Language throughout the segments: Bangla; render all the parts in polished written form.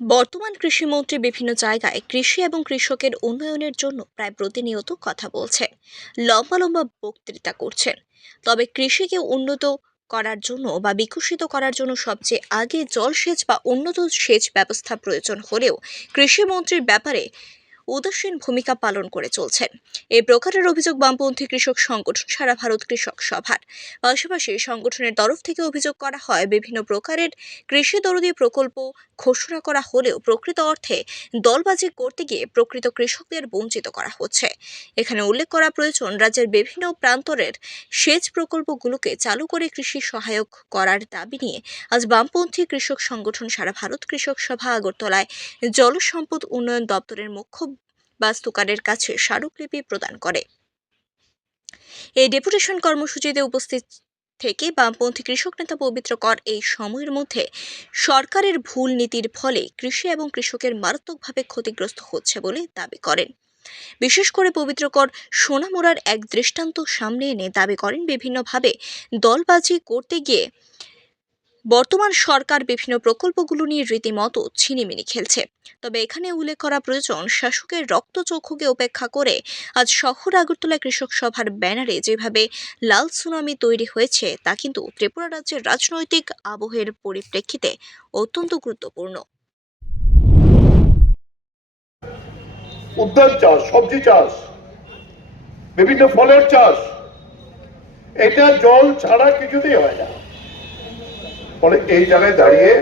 বর্তমান কৃষিমন্ত্রী বিভিন্ন জায়গায় কৃষি এবং কৃষকের উন্নয়নের জন্য প্রায় প্রতিনিয়ত কথা বলছেন, লম্বা লম্বা বক্তৃতা করছেন। তবে কৃষিকে উন্নত করার জন্য বা বিকশিত করার জন্য সবচেয়ে আগে জলসেচ বা উন্নত সেচ ব্যবস্থা প্রয়োজন হলেও কৃষিমন্ত্রীর ব্যাপারে উদাসীন ভূমিকা পালন করে চলছেন। এই প্রকারের অভিযোগ বামপন্থী কৃষক সংগঠন সারা ভারত কৃষক সভার। পাশাপাশি সংগঠনের তরফ থেকে অভিযোগ করা হয় বিভিন্ন প্রকারের কৃষি দরদি প্রকল্প ঘোষণা করা হলেও প্রকৃত অর্থে দলবাজি করতে গিয়ে প্রকৃত কৃষকদের বঞ্চিত করা হচ্ছে। এখানে উল্লেখ করা প্রয়োজন, রাজ্যের বিভিন্ন প্রান্তরের সেচ প্রকল্পগুলোকে চালু করে কৃষি সহায়ক করার দাবি নিয়ে আজ বামপন্থী কৃষক সংগঠন সারা ভারত কৃষক সভা আগরতলায় জলসম্পদ উন্নয়ন দপ্তরের মুখ্য বাস্তুকারের কাছে স্মারকলিপি প্রদান করে। এই ডেপুটেশন কর্মসূচিতে উপস্থিত থেকে বামপন্থী কৃষক নেতা পবিত্র কর এই সময়ের মধ্যে সরকারের ভুল নীতির ফলে কৃষি এবং কৃষকের মারাত্মকভাবে ক্ষতিগ্রস্ত হচ্ছে বলে দাবি করেন। বিশেষ করে পবিত্র কর সোনামুড়ার এক দৃষ্টান্ত সামনে এনে দাবি করেন, বিভিন্নভাবে দলবাজি করতে গিয়ে বর্তমান সরকার বিভিন্ন প্রকল্পগুলো নিয়ে রীতিমতো ছিনিমিনি খেলছে। তবে এখানে উল্লেখ করা প্রয়োজন, শাসকের রক্তচক্ষুকে উপেক্ষা করে আজ শহর আগরতলা কৃষক সভার ব্যানারে যেভাবে লাল সুনামি তৈরি হয়েছে তা কিন্তু ত্রিপুরা রাজ্যের রাজনৈতিক আবহের পরিপ্রেক্ষিতে অত্যন্ত গুরুত্বপূর্ণ। উদ্যান চাষ, সবজি চাষ, বিভিন্ন ফলের চাষ, এটা জল ছাড়া কিছুতেই হয় না। ফলে এই জায়গায় দাঁড়িয়ে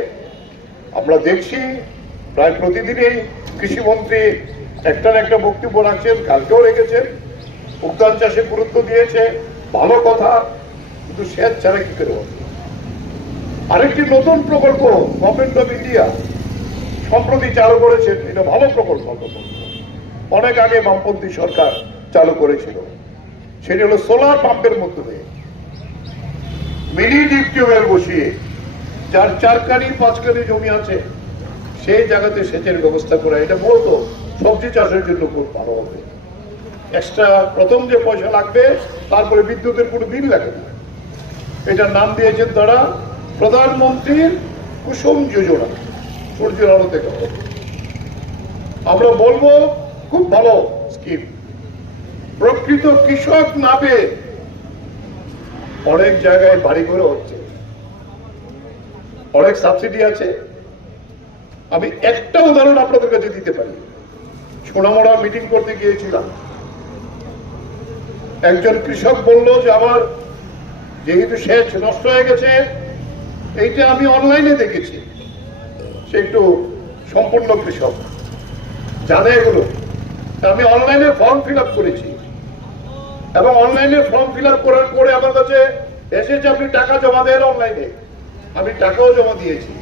আমরা দেখছি প্রায় প্রতিদিনই কৃষিমন্ত্রী একটা বক্তব্য রাখছেন, কালকেও রেখেছেন। উদ্যান চাষে গুরুত্ব দিয়েছে, ভালো কথা, কিন্তু সেচ ছাড়া কি করে হবে? আরেকটি নতুন প্রকল্প গভর্নমেন্ট অফ ইন্ডিয়া সম্প্রতি চালু করেছেন, এটা ভালো প্রকল্প, অনেক আগে বামপন্থী সরকার চালু করেছিল। সেটি হলো সোলার পাম্পের মাধ্যমে মিনি ডিপ টিউবওয়েল বসিয়ে যার 4 কানি 5 কানি জমি আছে সেই জায়গাতে সেচের ব্যবস্থা করা। এটা বলতো সবজি চাষের জন্য খুব ভালো হবে। এক্সট্রা প্রথম যে পয়সা লাগবে, তারপরে বিদ্যুতের কোনো বিল লাগে না। এটার নাম দিয়েছেন তারা প্রধানমন্ত্রীর কুসুম যোজনা, সূর্যের আলো থেকে হবে। আমরা বলবো খুব ভালো স্কিম। প্রকৃত কৃষক না পেয়ে অনেক জায়গায় বাড়ি ঘরে হচ্ছে, অনেক সাবসিডি আছে। আমি একটা উদাহরণ আপনাদের কাছে দিতে পারি। সোনামুড়া মিটিং করতে গিয়েছিলাম, একজন কৃষক বলল যে আমার যেহেতু সেচ নষ্ট হয়ে গেছে, এইটা আমি অনলাইনে দেখেছি। সে একটু সম্পূর্ণ কৃষক, জানে এগুলো। আমি অনলাইনে ফর্ম ফিল আপ করেছি এবং অনলাইনে ফর্ম ফিল আপ করার পরে আমার কাছে এসেছে আপনি টাকা জমা দেন অনলাইনে। আমি টাকাও জমা দিয়েছি।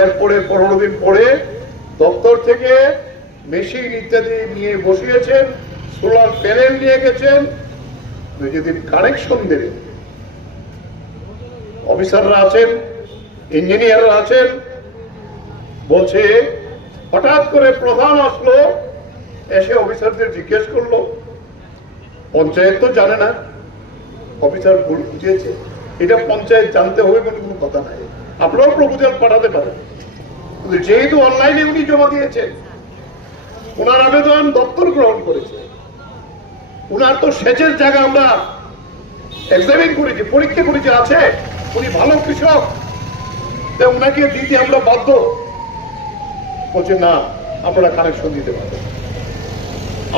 এরপরে 15 দিন পরে দপ্তর থেকে মেশিন ইত্যাদি নিয়ে বসিয়েছেন, সোলার প্যানেল নিয়ে গেছেন। যেদিন কানেকশন দেবেন, অফিসাররা আছেন, ইঞ্জিনিয়াররা আছেন, বলছে হঠাৎ করে প্রধান আসলো, এসে অফিসারদের জিজ্ঞেস করলো, পঞ্চায়েত তো জানে না, অফিসার ভুল বুঝিয়েছে। এটা পঞ্চায়েত জানতে হবে বলে কোনো কথা নাই, আপনারাও প্রপোজাল পাঠাতে পারেন। কিন্তু যেহেতু অনলাইনে উনি জমা দিয়েছেন, ওনার আবেদন দপ্তর গ্রহণ করেছে, উনার তো সেচের জায়গা আমরা এক্সামিন করেছি, পরীক্ষা করেছি, আছে, উনি ভালো কৃষক, ওনাকে দিতে আমরা বাধ্য। বলছে না, আপনারা কানেকশন দিতে পারবেন,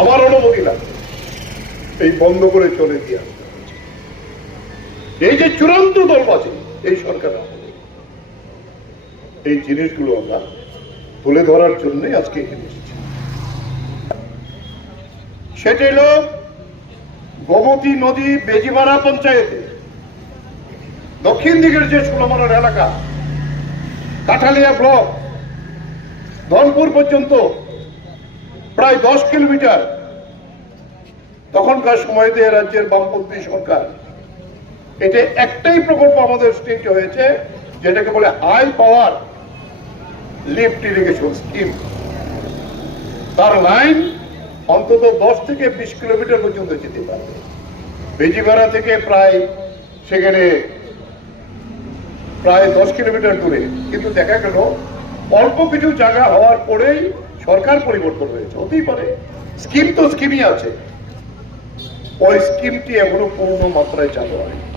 আমার অনুমতি লাগবে। এই বন্ধ করে চলে গিয়ে এই যে চূড়ান্ত দলবাজি এই সরকার, এই জিনিসগুলো আমরা তুলে ধরার জন্য আজকে এখানে এসেছি। সেটা হলো গোমতী নদী বেজিমারা পঞ্চায়েতে দক্ষিণ দিকের যে সোনামুড়ার এলাকা, কাঠালিয়া ব্লক, ধনপুর পর্যন্ত প্রায় 10 কিলোমিটার। তখনকার সময়তে রাজ্যের বামপন্থী সরকার, এটা একটাই প্রকল্প আমাদের স্টেটে হয়েছে, যেটাকে বলে high power lift irrigation scheme. তার লাইন অন্তত 10 থেকে 20 কিলোমিটার পর্যন্ত যেতে পারে, বেজিমারা থেকে প্রায় সেখানে প্রায় 10 কিলোমিটার দূরে। কিন্তু দেখা গেল অল্প কিছু জায়গা হওয়ার পরেই সরকার পরিবর্তন হয়েছে, হতেই পারে। স্কিম তো স্কিমই আছে, ওই স্কিমটি এখনো পূর্ণ মাত্রায় চালু হয়নি।